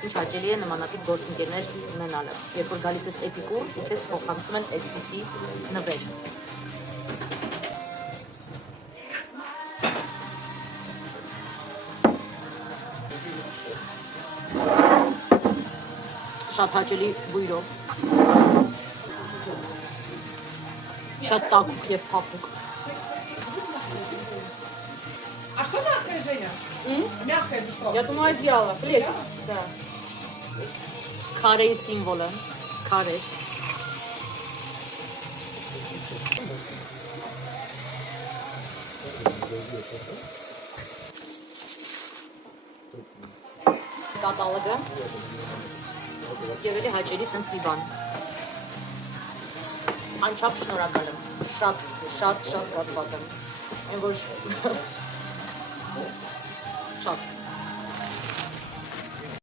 Ինչ հաճելի է նմանատիպ գործընկերներ ունենալը, երբ որ գալիս ես Էպիկուր ու քեզ փոխանցում են այսպիսի նվեր։ Շատ հաճելի բույրով, շատ տաքուկ և փափուկ։ А что мягкое, Женя? Мягкое или что? Я думаю, одеяло, пледик, да. Քարեի սիմվոլը, քարե։ Կատալոգը եւ էլի հաճելի սենց մի բան։ Անչափ շնորհակալ եմ։ Շատ զգացված եմ։ Այն որ շատ